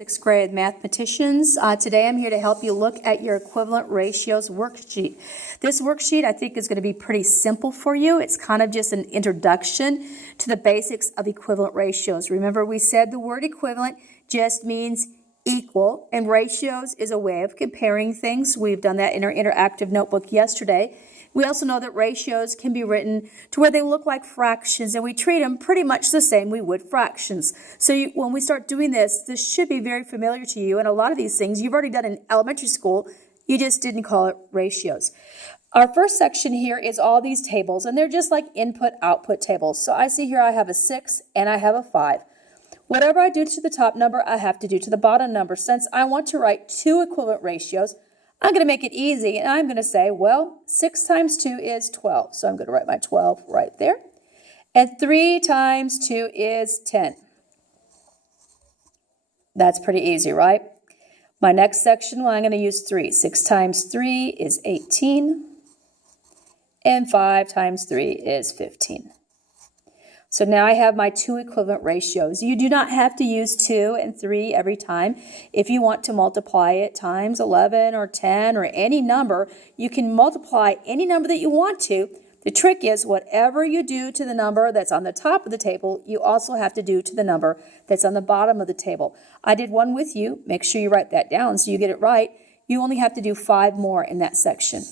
Sixth grade mathematicians. Today I'm here to help you look at your equivalent ratios worksheet. This worksheet I think is going to be pretty simple for you. It's kind of just an introduction to the basics of equivalent ratios. Remember we said the word equivalent just means equal, and ratios is a way of comparing things. We've done that in our interactive notebook yesterday. We also know that ratios can be written to where they look like fractions, and we treat them pretty much the same we would fractions. So when we start doing this should be very familiar to you, and a lot of these things you've already done in elementary school, you just didn't call it ratios. Our first section here is all these tables, and they're just like input-output tables. So I see here I have a 6 and I have a 5. Whatever I do to the top number, I have to do to the bottom number. Since I want to write two equivalent ratios, I'm going to make it easy, and I'm going to say, well, 6 times 2 is 12. So I'm going to write my 12 right there. And 3 times 2 is 10. That's pretty easy, right? My next section, well, I'm going to use 3. 6 times 3 is 18. And 5 times 3 is 15. So now I have my two equivalent ratios. You do not have to use 2 and 3 every time. If you want to multiply it times 11 or 10 or any number, you can multiply any number that you want to. The trick is whatever you do to the number that's on the top of the table, you also have to do to the number that's on the bottom of the table. I did one with you. Make sure you write that down so you get it right. You only have to do 5 more in that section.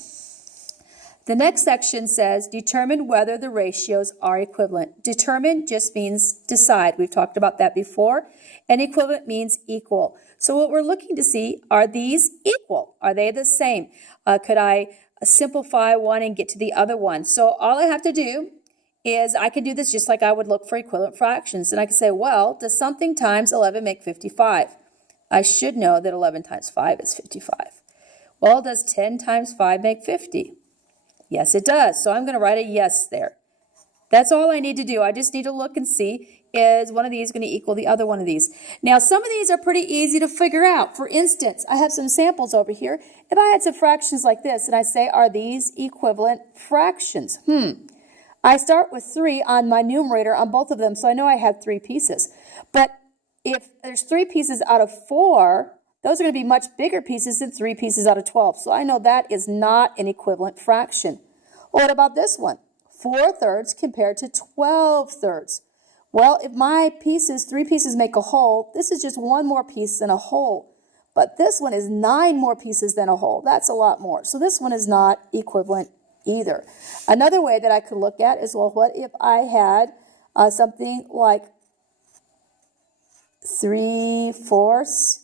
The next section says, determine whether the ratios are equivalent. Determine just means decide. We've talked about that before. And equivalent means equal. So what we're looking to see, are these equal? Are they the same? Could I simplify one and get to the other one? So all I have to do is I can do this just like I would look for equivalent fractions. And I can say, well, does something times 11 make 55? I should know that 11 times 5 is 55. Well, does 10 times 5 make 50? Yes, it does. So I'm going to write a yes there. That's all I need to do. I just need to look and see, is one of these going to equal the other one of these? Now, some of these are pretty easy to figure out. For instance, I have some samples over here. If I had some fractions like this, and I say, are these equivalent fractions? I start with 3 on my numerator on both of them, so I know I have 3 pieces. But if there's 3 pieces out of 4, those are going to be much bigger pieces than 3 pieces out of 12. So I know that is not an equivalent fraction. What about this one? 4 thirds compared to 12 thirds. Well, if my pieces, 3 pieces make a whole, this is just 1 more piece than a whole. But this one is 9 more pieces than a whole. That's a lot more. So this one is not equivalent either. Another way that I could look at is, well, what if I had something like 3/4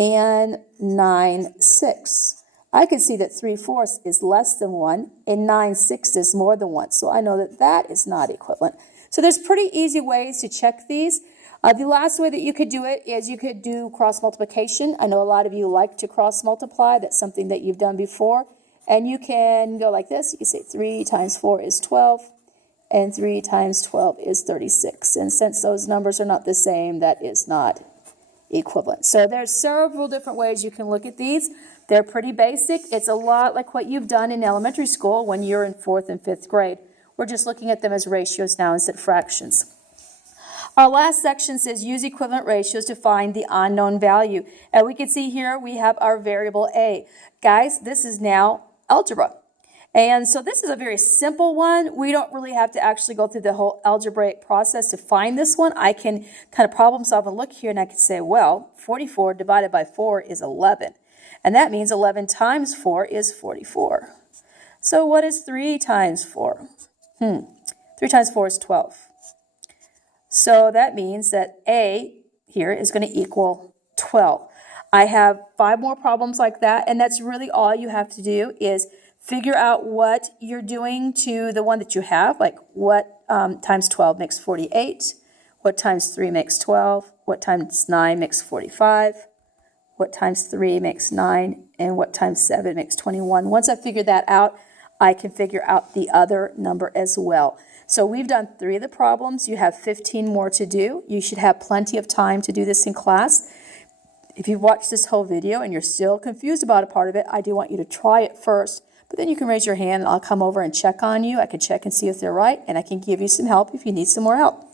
and 9/6. I can see that 3/4 is less than 1 and 9/6 is more than 1. So I know that that is not equivalent. So there's pretty easy ways to check these. The last way that you could do it is you could do cross multiplication. I know a lot of you like to cross multiply. That's something that you've done before. And you can go like this. You can say 3 times 4 is 12 and 3 times 12 is 36. And since those numbers are not the same, that is not equivalent. So there's several different ways you can look at these. They're pretty basic. It's a lot like what you've done in elementary school when you're in 4th and 5th grade. We're just looking at them as ratios now instead of fractions. Our last section says use equivalent ratios to find the unknown value. And we can see here we have our variable a. Guys, this is now algebra. And so this is a very simple one. We don't really have to actually go through the whole algebraic process to find this one. I can kind of problem solve and look here and I can say, well, 44 divided by 4 is 11. And that means 11 times 4 is 44. So what is 3 times 4? 3 times 4 is 12. So that means that A here is going to equal 12. I have 5 more problems like that, and that's really all you have to do is figure out what you're doing to the one that you have, like what times 12 makes 48, what times 3 makes 12, what times 9 makes 45, what times 3 makes 9, and what times 7 makes 21. Once I figure that out, I can figure out the other number as well. So we've done 3 of the problems. You have 15 more to do. You should have plenty of time to do this in class. If you've watched this whole video and you're still confused about a part of it, I do want you to try it first. But then you can raise your hand and I'll come over and check on you. I can check and see if they're right, and I can give you some help if you need some more help.